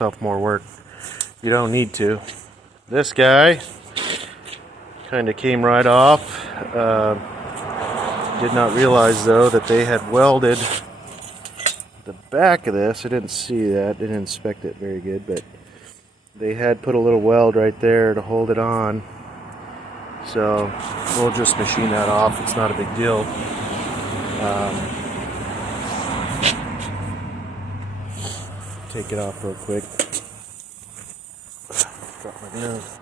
yourself more work. You don't need to. This guy kind of came right off. Did not realize though that they had welded the back of this. I didn't see that, didn't inspect it very good, but they had put a little weld right there to hold it on. So we'll just machine that off. It's not a big deal. Take it off real quick. Drop my nose.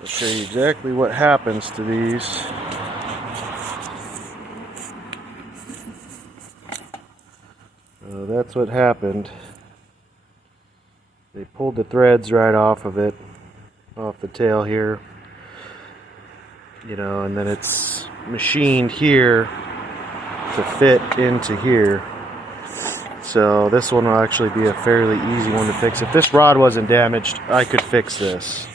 I'll show you exactly what happens to these. So that's what happened. They pulled the threads right off of it, off the tail here, you know, and then it's machined here to fit into here. So this one will actually be a fairly easy one to fix. If this rod wasn't damaged, I could fix this.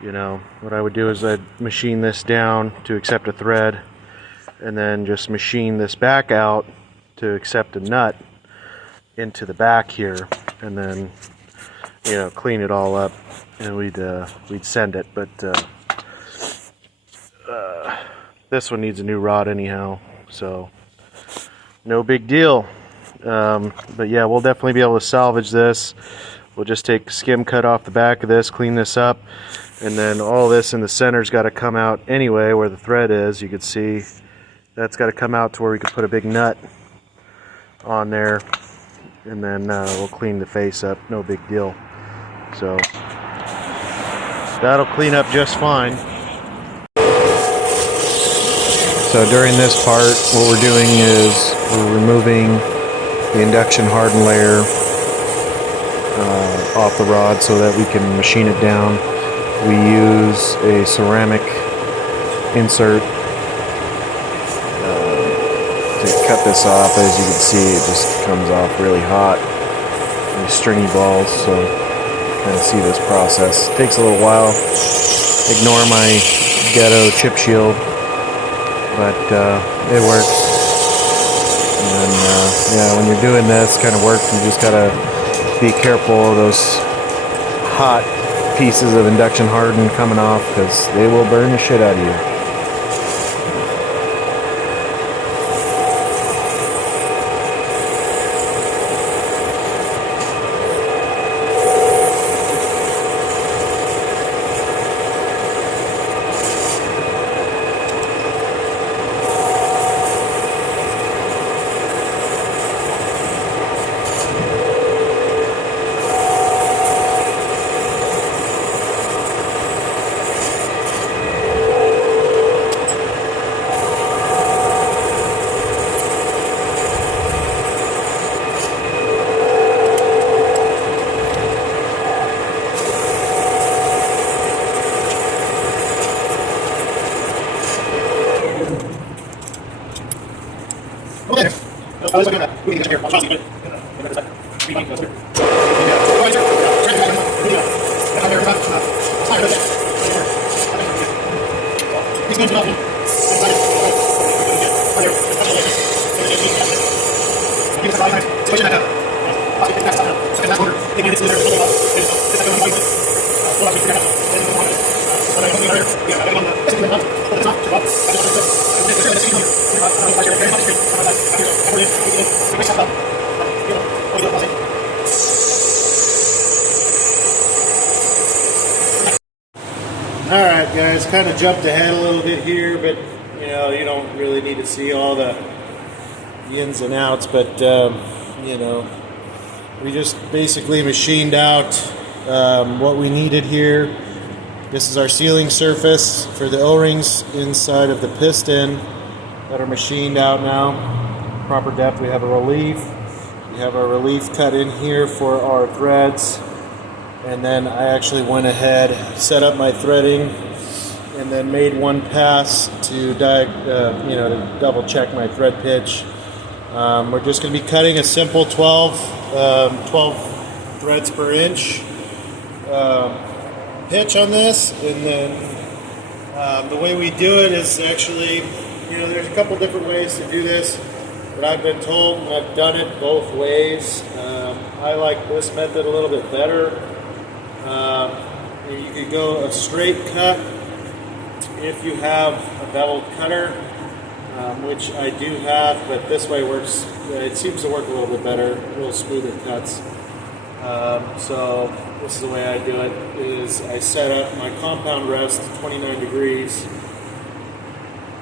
You know, what I would do is I'd machine this down to accept a thread, and then just machine this back out to accept a nut into the back here, and then, you know, clean it all up, and we'd send it. But this one needs a new rod anyhow, so no big deal. But yeah, we'll definitely be able to salvage this. We'll just take a skim cut off the back of this, clean this up, and then all this in the center's got to come out anyway, where the thread is. You can see that's got to come out to where we could put a big nut on there, and then we'll clean the face up, no big deal. So that'll clean up just fine. So during this part, what we're doing is we're removing the induction hardened layer off the rod so that we can machine it down. We use a ceramic insert to cut this off. As you can see, it just comes off really hot, really stringy balls. So kind of see this process. It takes a little while. Ignore my ghetto chip shield, but it works. And yeah, when you're doing this kind of work, you just gotta be careful of those hot pieces of induction hardened coming off, because they will burn the shit out of you. Alright guys, kind of jumped ahead a little bit here, but you know, you don't really need to see all the ins and outs, but you know, we just basically machined out what we needed here. This is our sealing surface for the O-rings inside of the piston that are machined out now. Proper depth. We have a relief. We have our relief cut in here for our threads. And then I actually went ahead, set up my threading, and then made one pass to to double check my thread pitch. We're just going to be cutting a simple 12 threads per inch pitch on this, and then the way we do it is actually, there's a couple different ways to do this, but I've been told, and I've done it both ways. I like this method a little bit better. You could go a straight cut if you have a beveled cutter, which I do have, but this way works. It seems to work a little bit better, a little smoother cuts. So this is the way I do it, is I set up my compound rest to 29 degrees,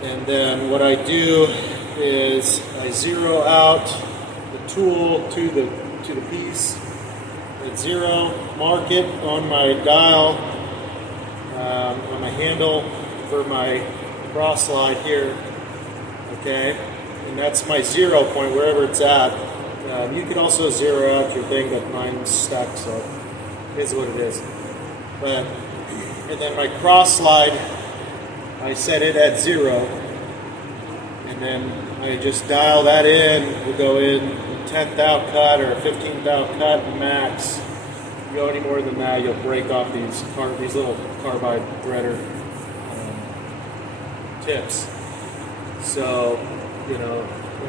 and then what I do is I zero out the tool to the piece at zero, mark it on my dial, on my handle for my cross slide here, okay, and that's my 0 point, wherever it's at. You can also zero out your thing, but mine's stuck, so it is what it is. And then my cross slide, I set it at 0, and then I just dial that in. We'll go in 10th out cut or 15th out cut max. If you go any more than that, you'll break off these little carbide threader tips. So,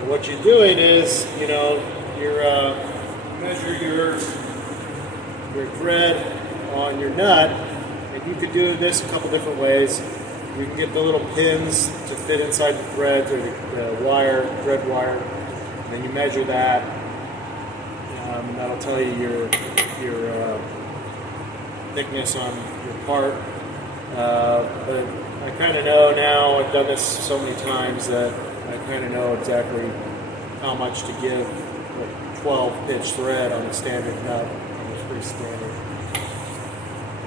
what you're doing is, you're measure your thread on your nut, and you could do this a couple different ways. You can get the little pins to fit inside the threads or the wire, thread wire, and then you measure that. That'll tell you your thickness on your part. But I kind of know now, I've done this so many times that I kind of know exactly how much to give a 12 pitch thread on a standard nut. It's pretty standard.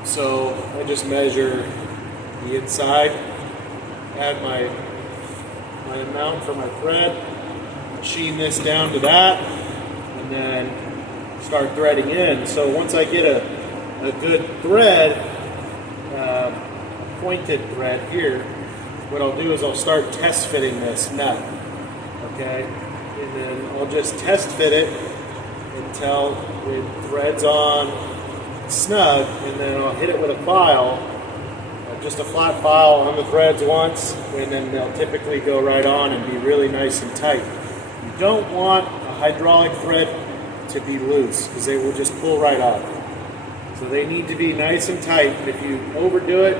So I just measure the inside, add my amount for my thread, machine this down to that, and then start threading in. So once I get a good thread, pointed thread here, what I'll do is I'll start test fitting this nut, okay? And then I'll just test fit it until it threads on snug, and then I'll hit it with a file, just a flat file on the threads once, and then they'll typically go right on and be really nice and tight. You don't want a hydraulic thread to be loose, because they will just pull right off. So they need to be nice and tight. If you overdo it,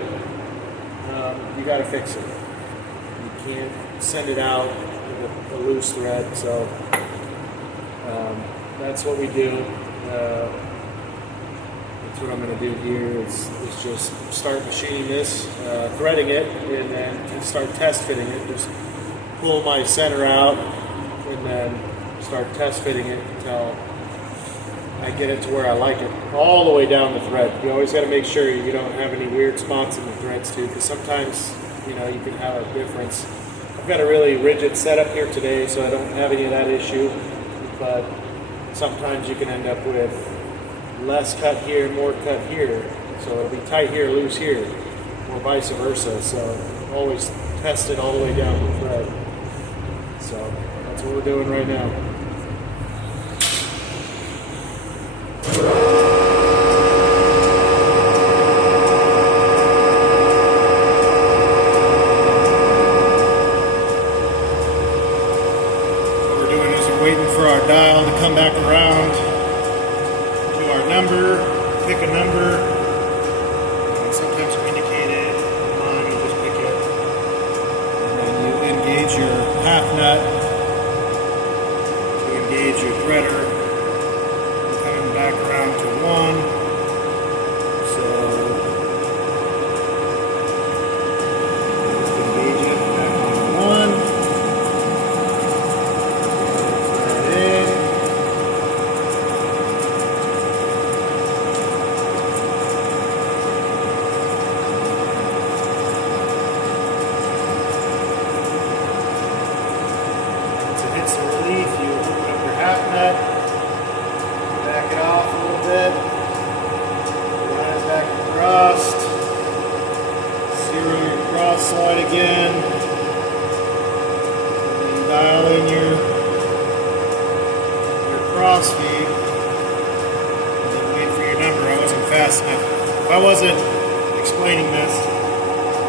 you got to fix it. You can't send it out with a loose thread. So that's what we do. That's what I'm going to do here is just start machining this, threading it, and then start test fitting it. Just pull my center out and then start test fitting it until I get it to where I like it, all the way down the thread. You always got to make sure you don't have any weird spots in the threads too, because sometimes you can have a difference. I've got a really rigid setup here today, so I don't have any of that issue, but sometimes you can end up with less cut here, more cut here, so it'll be tight here, loose here, or vice versa. So always test it all the way down the thread. So that's what we're doing right now. Waiting for our dial to come back around to our number, pick a number, and sometimes you indicate it, come on, you just pick it, and then you engage your half nut to engage your threader, and coming back around to 1, back it off a little bit, line it back across, zero your cross slide again, and then dial in your cross feed, and then wait for your number. I wasn't fast enough. If I wasn't explaining this, I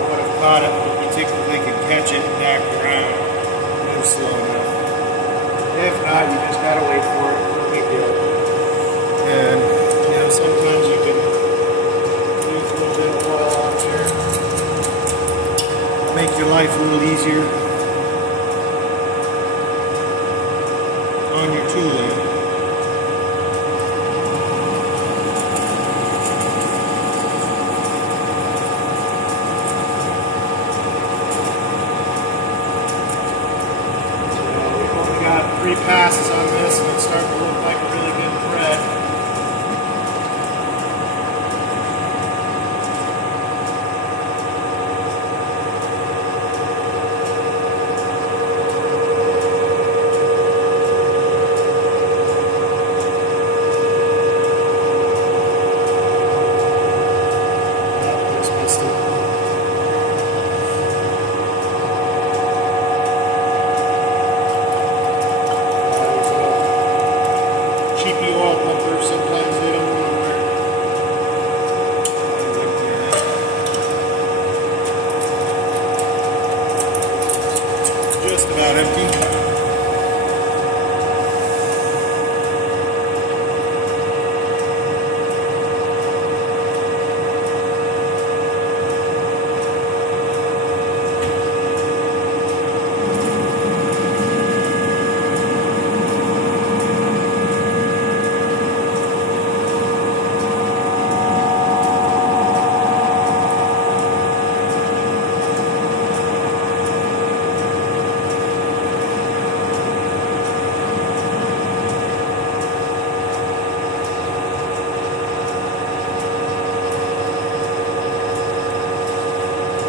would have caught it, but you typically can catch it and back around. Move slow enough. If not, you just gotta wait for it. No big deal. a little easier on your tooling. So we've only got 3 passes on this, and it's starting to look like a really good thread. Cheapy oil pumpers, sometimes they don't want to wear. Just about empty.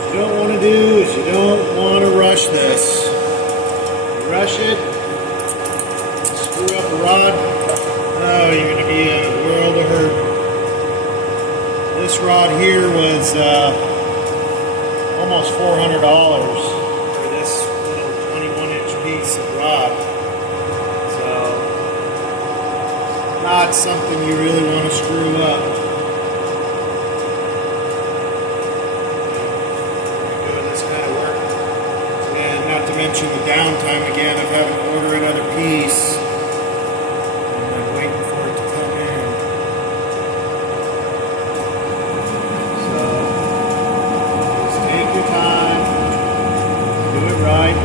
What you don't want to do is you don't want to rush this. You rush it, screw up a rod, oh, you're going to be in a world of hurt. This rod here was almost $400 for this little 21-inch piece of rod. So, not something you really want to screw up. Mention the downtime again of having to order another piece and then waiting for it to come in. So just take your time, do it right.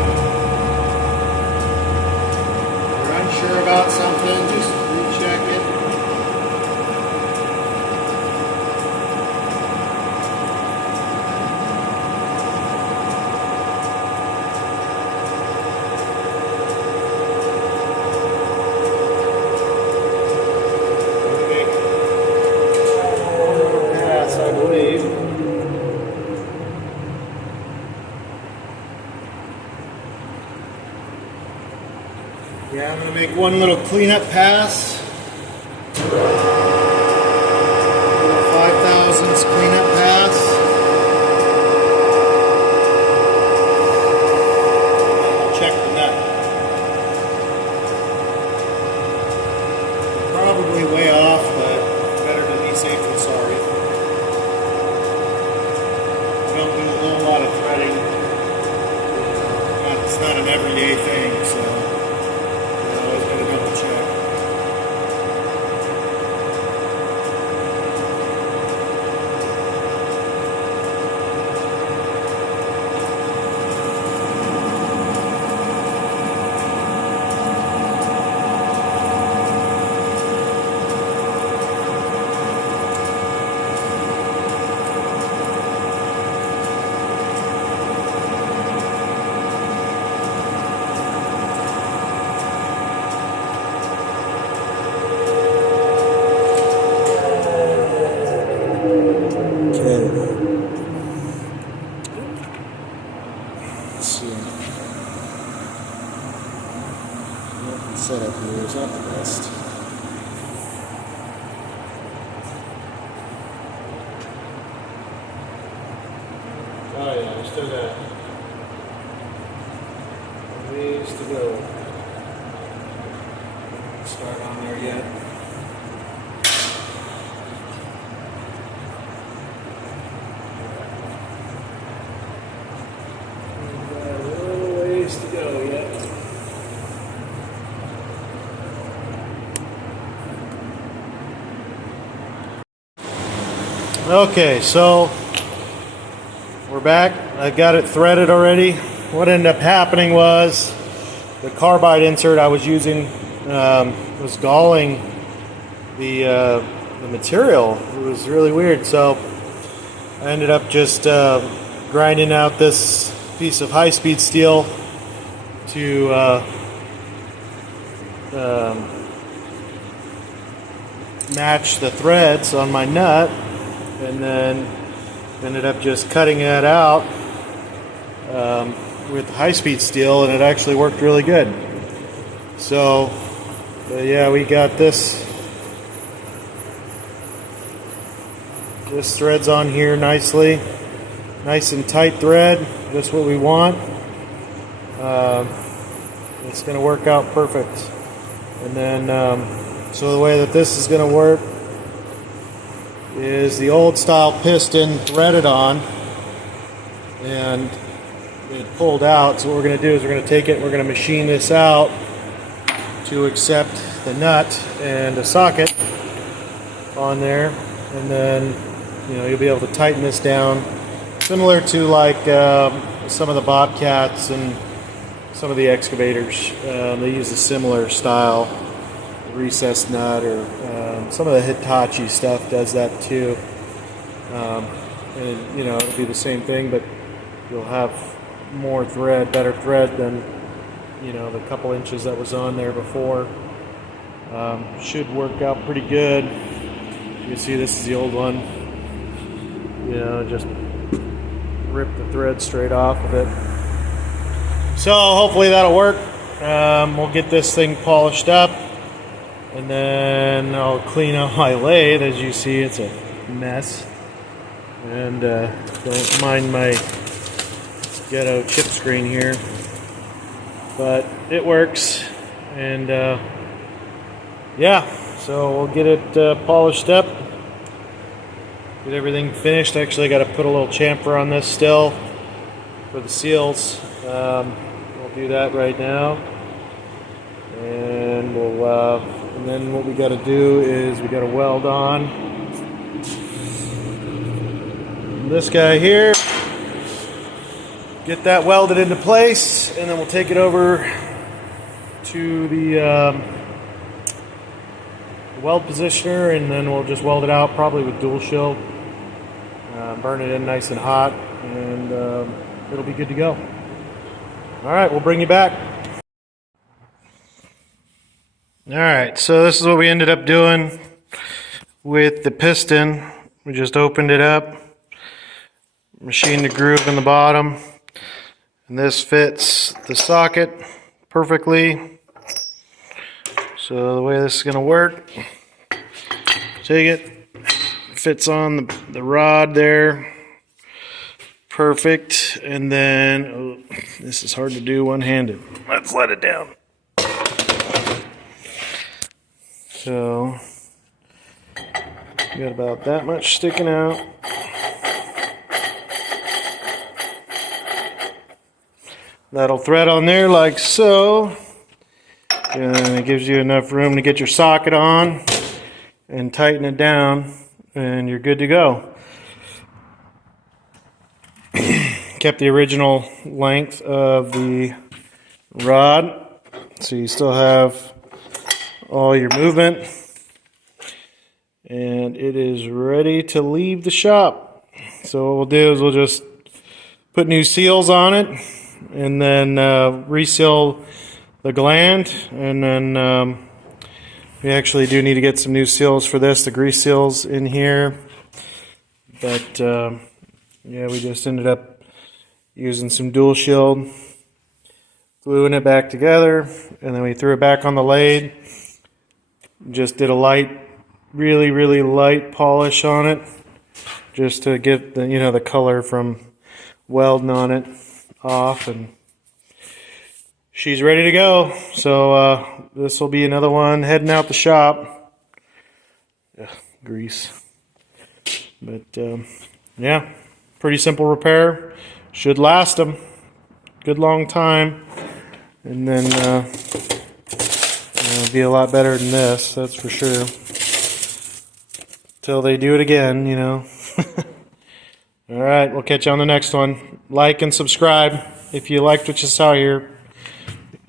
If you're unsure about something, just recheck it. Yeah, I'm going to make one little cleanup pass. 5/1000ths cleanup pass. I'll check the nut. Probably way off, but better to be safe than sorry. Don't do a whole lot of threading. It's not an everyday thing, so. Setup here is not the best. Oh yeah, we still got a ways to go. Start on there yet. We've got a little ways to go yet. Okay, so we're back. I got it threaded already. what ended up happening was the carbide insert I was using was galling the material. It was really weird, so I ended up just grinding out this piece of high-speed steel to match the threads on my nut, and then ended up just cutting that out with high-speed steel, and it actually worked really good. So yeah, we got this threads on here nicely, nice and tight thread, just what we want. It's going to work out perfect. And then so the way that this is going to work is the old style piston threaded on, and it pulled out. So what we're going to do is we're going to take it, we're going to machine this out to accept the nut and a socket on there, and then you'll be able to tighten this down, similar to like some of the Bobcats and some of the excavators. They use a similar style recessed nut, or some of the Hitachi stuff does that too. And it'll be the same thing, but you'll have more thread, better thread than the couple inches that was on there before. Should work out pretty good. You can see this is the old one. Just rip the thread straight off of it. So hopefully that'll work. We'll get this thing polished up, and then I'll clean out my lathe. As you see, it's a mess. And don't mind my ghetto chip screen here, but it works. And yeah, so we'll get it polished up, get everything finished. Actually, I got to put a little chamfer on this still for the seals. We'll do that right now, and and then what we got to do is we got to weld on this guy here, get that welded into place, and then we'll take it over to the weld positioner, and then we'll just weld it out, probably with dual shield, burn it in nice and hot, and it'll be good to go. Alright, we'll bring you back. Alright, so this is what we ended up doing with the piston. We just opened it up, machined the groove in the bottom, and this fits the socket perfectly. So the way this is going to work, take it, fits on the rod there, perfect, and then this is hard to do one-handed. Let's let it down. So got about that much sticking out. That'll thread on there like so, and it gives you enough room to get your socket on and tighten it down, and you're good to go. Kept the original length of the rod, so you still have all your movement, and it is ready to leave the shop. So what we'll do is we'll just put new seals on it, and then reseal the gland, and then we actually do need to get some new seals for this, the grease seals in here, but yeah, we just ended up using some dual shield, gluing it back together, and then we threw it back on the lathe. Just did a light, really light polish on it, just to get the the color from welding on it off, and she's ready to go. So this will be another one heading out the shop. Ugh, grease, but yeah, pretty simple repair. Should last them good long time, and then it'll be a lot better than this, that's for sure. Till they do it again, All right, we'll catch you on the next one. Like and subscribe. if you liked what you saw here.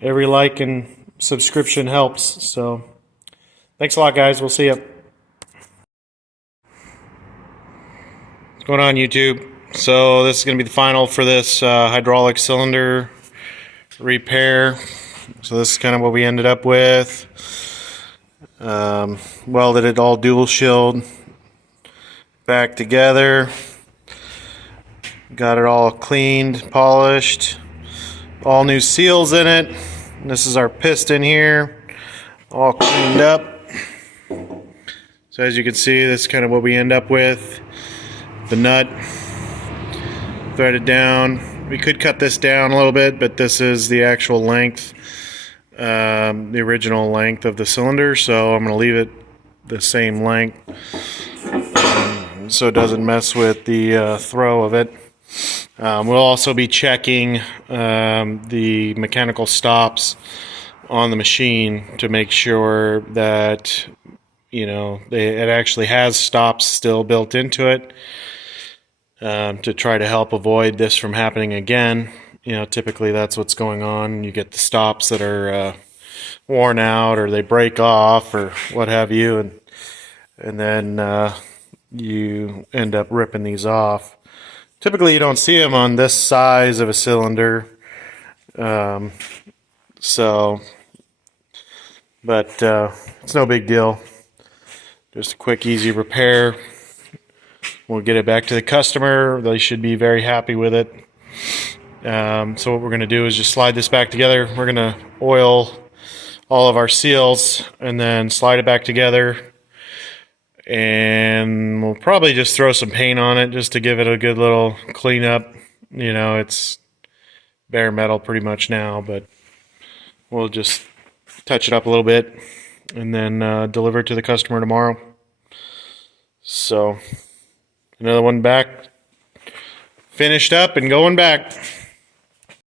Every like and subscription helps. So thanks a lot, guys. We'll see you. What's going on, YouTube? So this is going to be the final for this hydraulic cylinder repair. So this is kind of what we ended up with. Welded it all dual shield back together. Got it all cleaned, polished. All new seals in it. This is our piston here, all cleaned up. So as you can see, this is kind of what we end up with. The nut threaded down. We could cut this down a little bit, but this is the actual length, the original length of the cylinder, so I'm going to leave it the same length so it doesn't mess with the throw of it. We'll also be checking the mechanical stops on the machine to make sure that, you know, it actually has stops still built into it, to try to help avoid this from happening again. You know, typically that's what's going on. You get the stops that are worn out, or they break off, or what have you, and then you end up ripping these off. Typically you don't see them on this size of a cylinder, but it's no big deal. Just a quick, easy repair. We'll get it back to the customer. They should be very happy with it. So what we're going to do is just slide this back together. We're going to oil all of our seals and then slide it back together. And we'll probably just throw some paint on it just to give it a good little cleanup. You know, it's bare metal pretty much now, but we'll just touch it up a little bit and then deliver it to the customer tomorrow. So another one back, finished up and going back.